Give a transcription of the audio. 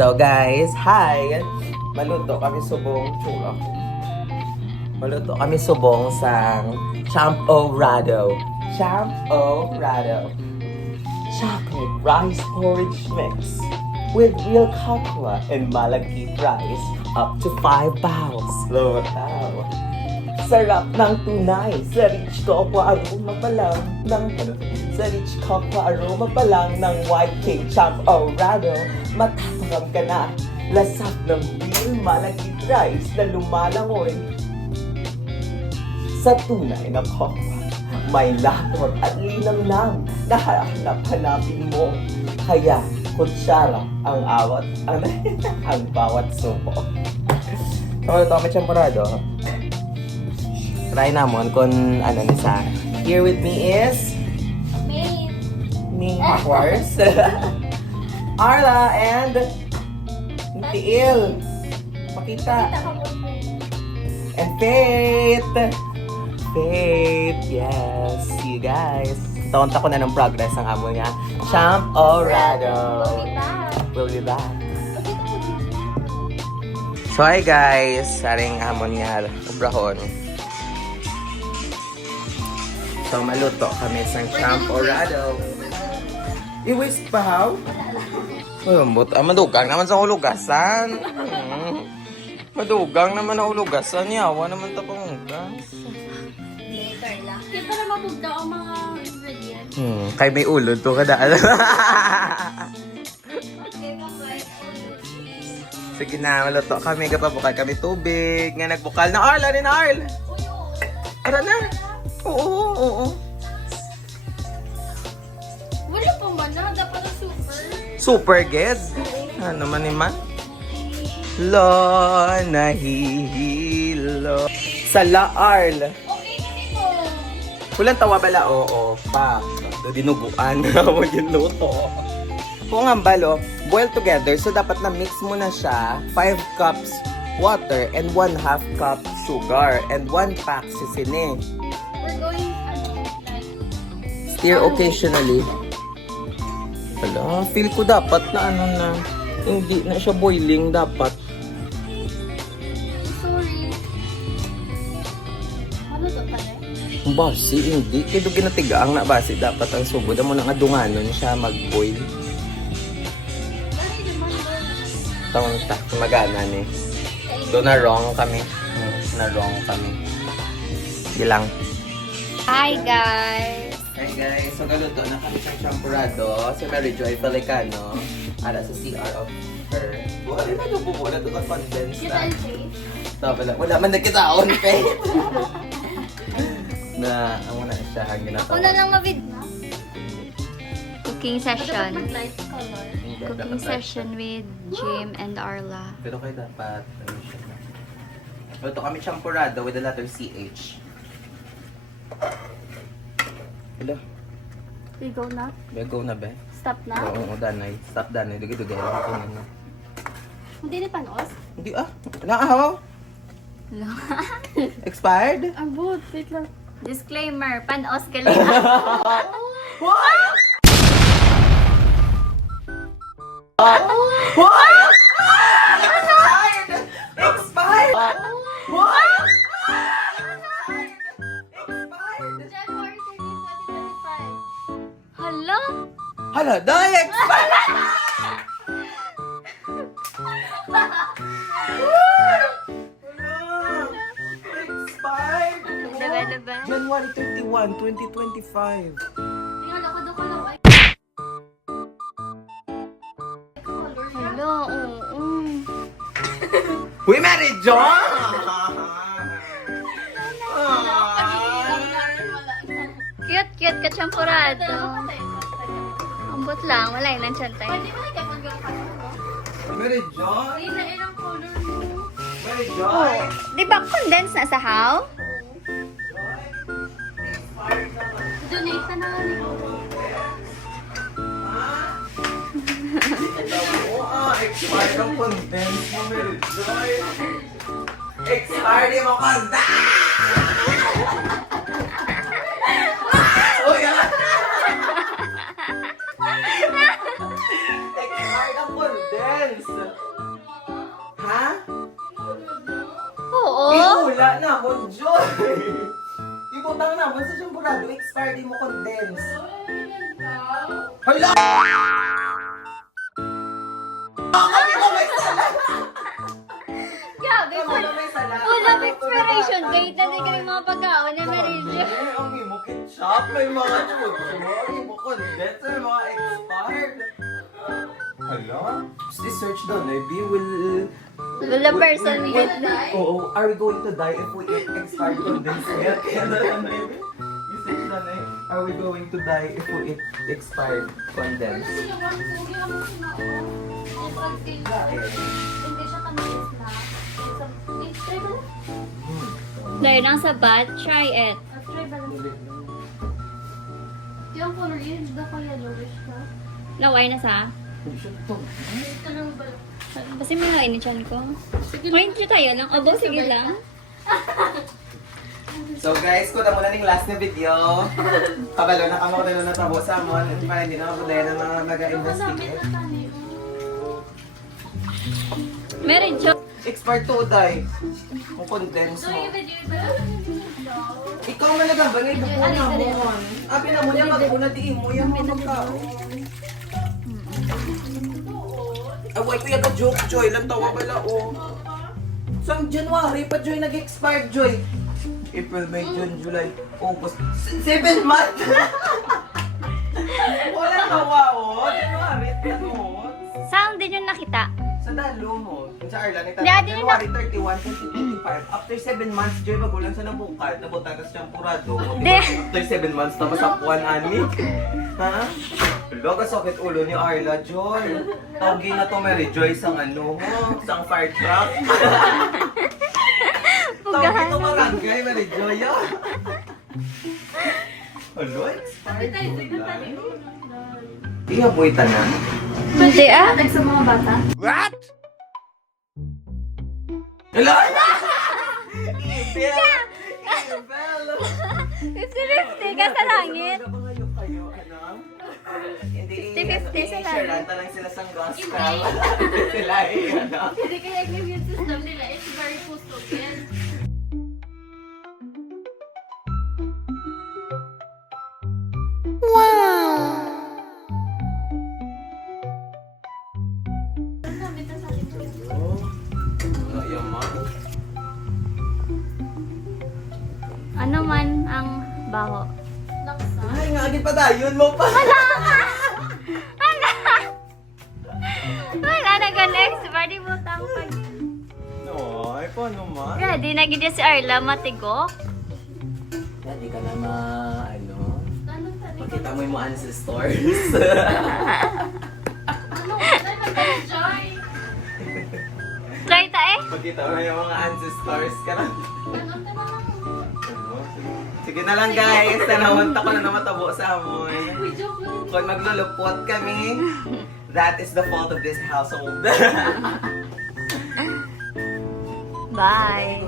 So guys, hi! Maluto kami subong chula. Maluto kami subong sa Champorado. Champorado. Chocolate rice porridge mix with real cocoa and malagkit rice up to 5 pounds. Lutaw. Sarap ng tunay. Sa rich cocoa aroma pa lang ng sa rich cocoa aroma pa lang ng White King Champorado. Matatakam ka na. Lasap ng real malagkit rice na lumalangoy sa tunay na cocoa. May lapot at linamnam na hanap-hanapin mo. Kaya, kutsara ang ang bawat supo. So, ito kami Champorado. Try namon kung ano ni sa. Here with me is me, of course. Arla and Tiil. Pakita. And Faith. Faith, yes. See you guys. Taon ko na ng progress ang amo niya. Champorado. We'll be back. So hi guys. Saring amon niya. Ubrahon. So maluto kami sa Champorado. I-waste pa how? Madugang naman sa hulugasan. Madugang naman ang hulugasan. Yawa naman ito pang hugas. Kaya para mabugda ang mga ingredients. Kay may ulo to kada. Sige na, maluto kami. Kapabukal kami tubig. Nga nagbukal na Arl. Ano na Arl? Ara na. Oo. Wala pa man na. Dapat ang super. Super guess. Ano man naman? Lo, nahihilo. Sala Arl. Okay na nito. Walang tawa bala, oo. Pa, dinuguan. Magluto. Kung ang balo, boil together. So, dapat na-mix mo na siya. 5 cups water and 1/2 cup sugar and 1 pack sisinin. We're going, like... Stir occasionally. Wala, feel ko dapat na hindi na siya boiling dapat. Sorry. Ano to pala? Basi, hindi. Kaya doon ginatigaang na basi. Dapat ang sugod. Amo nang adunganon siya mag-boil. Bakit naman Taon ta. Magana ni. Doon na wrong kami. Na-wrong kami. Gilang. Hi guys! Hi guys. So galuto na kami sa Champorado. Si Mary Joy Pelicano. Ara sa CR of her. Wala na nabubuo na doon sa condense Kita na. ang face? Wala man nagkitaon, pe. Na, ang na siya ang ginatawa. Una lang mabid na. Cooking session. Light color. Cooking session with Jim and Arla. Pero kayo dapat, ano siya na. Ito kami Champorado with the letter CH. Hello? We go na? Go na, be? Stop na? Oo, danay. Stop danay. Dugi-dugi. Ano na. Hindi ni panos? Hindi Naahaw? Expired? Abot, wait lang. Disclaimer, panos ka lang. What? What? Expired! Expired! What? Expired! January 13, 2025. Hala? Hala, dahil expired! Expired! Diba? January 31, 2025. Tingnan ako doon ka lang. Ay, color niya. Hala, oo. We married, John! Cute ka, Champorado. Ambot lang, wala yun ang chantay. Pwede ba nagkapag-gawa ka? Married, John? Ay, na ilang color mo. Married, John? Di ba condense na sa how? Donate ka na nga ni Expired ang condense mo, Married, Joy. Expired yung condense! Uy, expired ang condense! Wala na mo, Joy! Ibutang na mo sa champurado, expired di mo condense. Hala! Kami mo may sala! Grabe, Kami mo may sala! full of expiration date na din yung mga pagkaon na Marisha. Ang imo ketchup, may mga chucho, imo condense, may mga expired. Hala? Search down, maybe Will the person we get Oo, are we going to die if we eat expired condensed milk? Kaya na lang, maybe. You search down, are we going to die if we eat expired condensed? Dahil lang sa bat, try it. Yung color yun, the kaya yellowish ka. Laway na sa? Ito lang ba? Kasi may lain chan ko. Ngayon dito tayo lang. Abo, sige lang. So guys, kung na muna ning last na video, kabalo na kamo ko na natabo sa mo, para hindi na ako dahil na mga nag-investigate. Meron siya. Expired to, Day. Kung condense mo. Ikaw man nagabangay, bukuna mo. Abi na mo niya, mag-una diin mo yung mga magkaon. Away, kuya ka joke, Joy. Lang tawa bala, oh. So, ang January pa, Joy, nag-expired, Joy. April, May, June, July, August. 7 months! Wala tawa, oh. January, ano? Saan din yung nakita? Sa dalo mo. Sa Arlan, ito. Daddy, January 31, 2025. After 7 months, Joy, magulang sa nabukal. Nabutan ka sa champurado. Di. After 7 months, tapos akuan, ani. Ha? Loga, sakit ulo ni Arla, Joy. Tawagin na to, Mary Joy, sang ano, sang fire truck. Tawagin to, marangay, Mary Joy, ah. Hello, expired. Iya, boy, tanan. Hindi ah. Like sa mga bata? What? Hello? Ibel! Ibel! 50-50 ka sa langit. Kayo, ano? Hindi, 50-50 sa langit. lang sila sa gospel. Sila, ano? Hindi kaya yung immune system nila is very post-open. Ano man ang baho? Laksa. Ay, nga, agad pa dayon mo pa. Wala na ka next. Body mo tang pag... No, ay, paano man? Ready na gid si Arla matigok. Hindi ka na ano, Anong tali? makita mo yung mga ancestors. Ano? Ano? Joy? Try ta eh. Makita mo yung mga ancestors ka na. Anong tala? Sige na lang guys, nanawanta ko na namatabo sa amoy. Uy, joke lang. Kung maglulupot kami, that is the fault of this household. Bye.